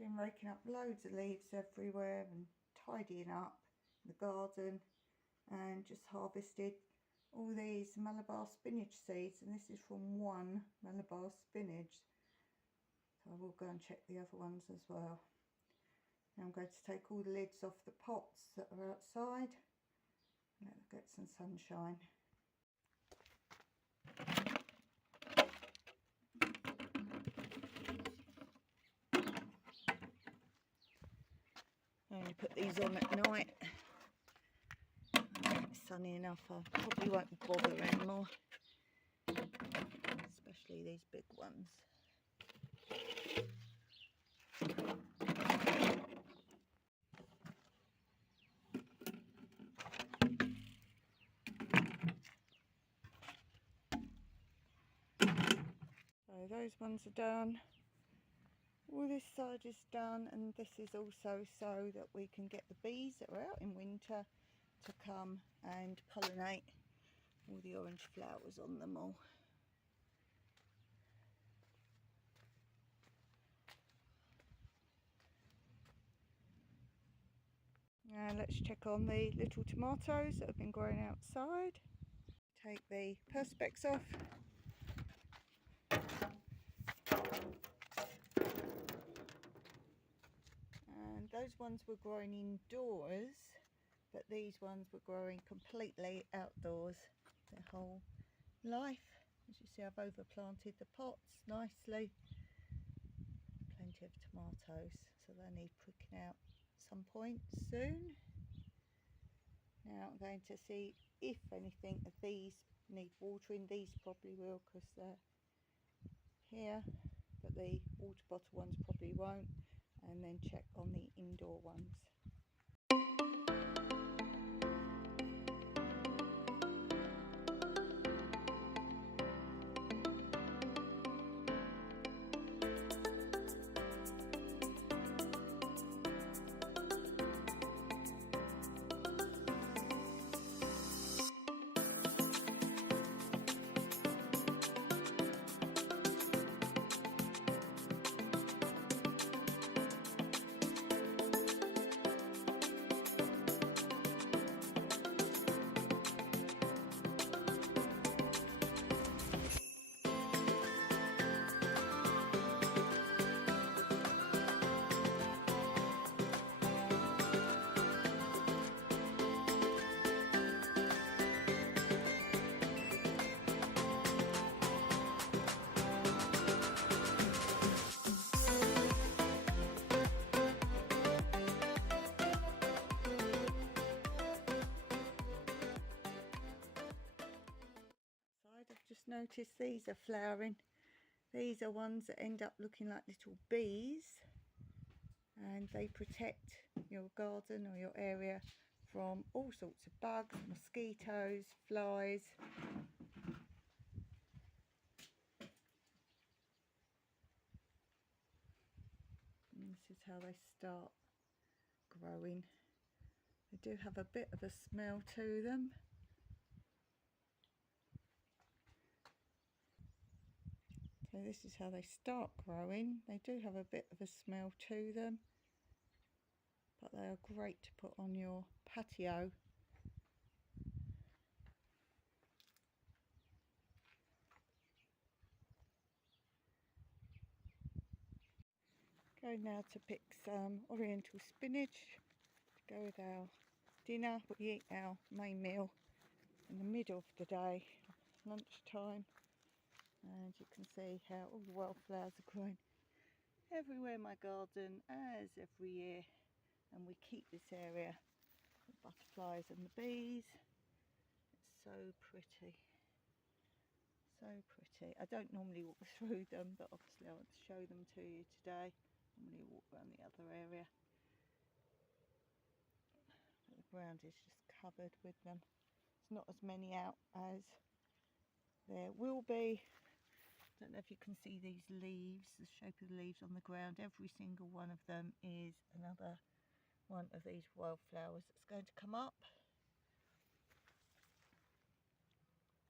Been raking up loads of leaves everywhere and tidying up the garden, and just harvested all these Malabar spinach seeds, and this is from one Malabar spinach, so I will go and check the other ones as well. Now I'm going to take all the lids off the pots that are outside and let them get some sunshine. I only put these on at night. It's sunny enough, I probably won't bother anymore, especially these big ones. So those ones are done. All this side is done, and this is also so that we can get the bees that are out in winter to come and pollinate all the orange flowers on them all. Now let's check on the little tomatoes that have been growing outside. Take the perspex off. And those ones were growing indoors, but these ones were growing completely outdoors their whole life. As you see, I've overplanted the pots nicely. Plenty of tomatoes, so they need pricking out at some point soon. Now I'm going to see if anything of these need watering. These probably will, because they're here, but the water bottle ones probably won't. And then check on the indoor ones. I've just noticed these are flowering. These are ones that end up looking like little bees, and they protect your garden or your area from all sorts of bugs, mosquitoes, flies. And this is how they start growing. They do have a bit of a smell to them. So this is how they start growing. They do have a bit of a smell to them, but they are great to put on your patio. Going now to pick some oriental spinach to go with our dinner. We eat our main meal in the middle of the day, lunchtime, and you can see how all the wildflowers are growing everywhere in my garden, as every year. And we keep this area for the butterflies and the bees. It's so pretty, so pretty. I don't normally walk through them, but obviously I want to show them to you today. I normally walk around the other area, but the ground is just covered with them. There's not as many out as there will be. I don't know if you can see these leaves, the shape of the leaves on the ground. Every single one of them is another one of these wildflowers that's going to come up.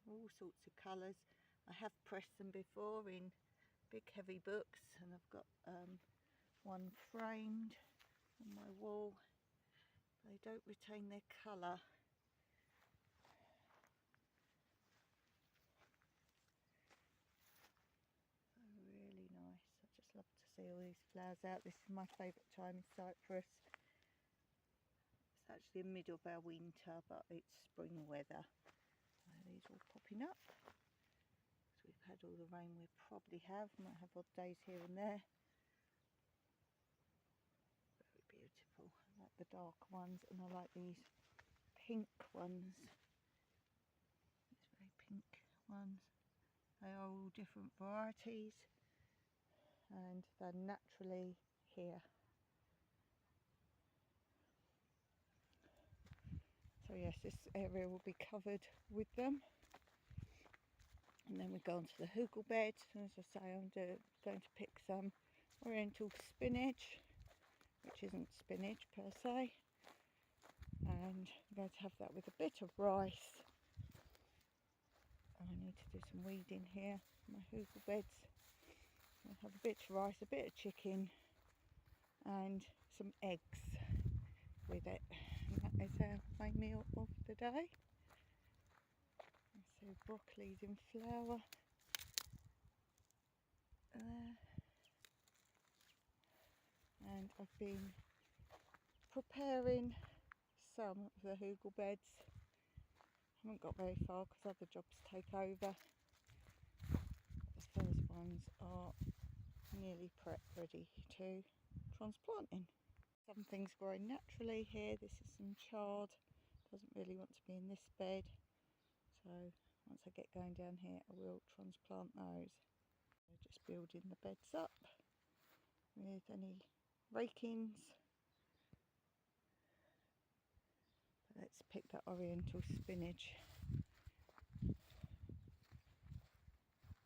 All sorts of colours. I have pressed them before in big heavy books, and I've got one framed on my wall. They don't retain their colour. So really nice. I just love to see all these flowers out. This is my favourite time in Cyprus. It's actually the middle of our winter, but it's spring weather. So these are all popping up. So we've had all the rain we probably have. Might have odd days here and there. Very beautiful. I like the dark ones, and I like these pink ones. These very pink ones. They are all different varieties, and they're naturally here. So yes, this area will be covered with them. And then we go on to the hugel bed. And as I say, I'm going to pick some oriental spinach, which isn't spinach per se. And I'm going to have that with a bit of rice. And I need to do some weeding here, my hugel beds. I'll have a bit of rice, a bit of chicken, and some eggs with it. And that is our main meal of the day. So broccoli's in flower there. And I've been preparing some of the hugel beds. I haven't got very far because other jobs take over. The first ones are nearly prep ready to transplanting. Some things growing naturally here. This is some chard. Doesn't really want to be in this bed. So once I get going down here, I will transplant those. So just building the beds up with any rakings. But let's pick that oriental spinach.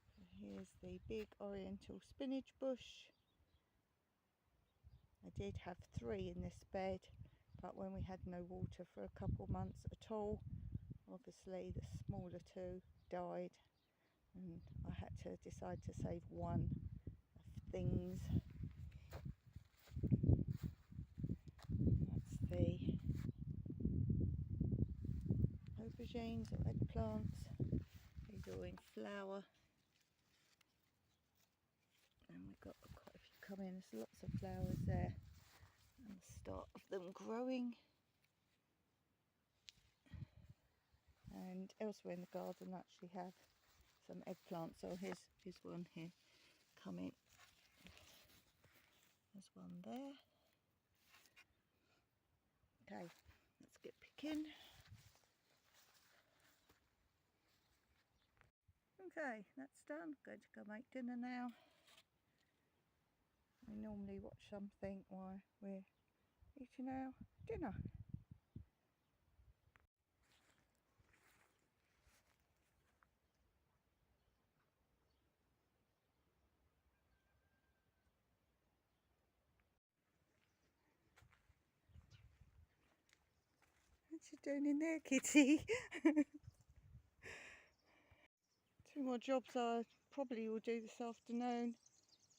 So here's the big oriental spinach bush. I did have 3 in this bed, but when we had no water for a couple months at all, obviously the smaller 2 died, and I had to decide to save one of things. That's the aubergines or eggplants. These are all in flower, and we've got quite a few coming. There's lots of flowers there, and the start of them growing. And elsewhere in the garden I actually have some eggplants. So here's one here coming. There's one there. Okay, let's get picking. Okay, that's done. Going to go make dinner now. We normally watch something while we're eating our dinner. What you doing in there, kitty? 2 more jobs I probably will do this afternoon.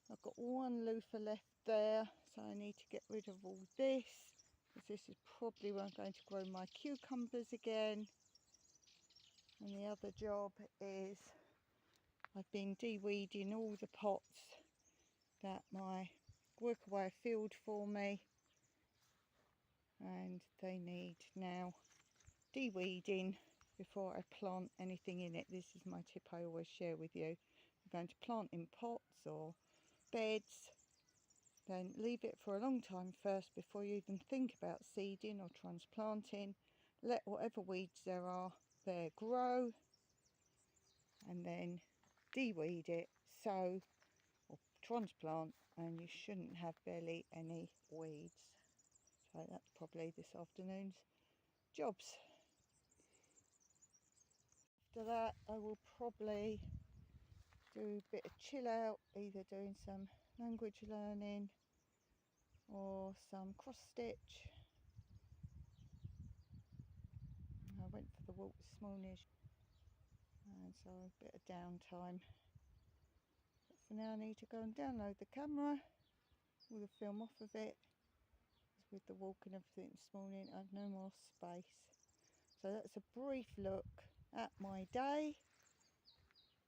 I've got 1 loofah left there, so I need to get rid of all this, because this is probably where I'm going to grow my cucumbers again. And the other job is I've been de-weeding all the pots that my workaway filled for me, and they need now de-weeding before I plant anything in it. This is my tip I always share with you. I'm going to plant in pots or beds, then leave it for a long time first before you even think about seeding or transplanting. Let whatever weeds there are there grow, and then de-weed it, sow or transplant, and you shouldn't have barely any weeds. So that's probably this afternoon's jobs. After that I will probably do a bit of chill out, either doing some language learning or some cross stitch. I went for the walk this morning, and so a bit of downtime. But for now I need to go and download the camera all the film off of it. With the walk and everything this morning, I have no more space. So that's a brief look at my day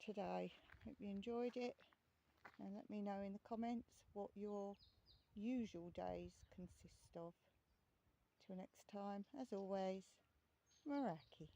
today. Hope you enjoyed it, and let me know in the comments what your usual days consist of. Till next time, as always, Meraki.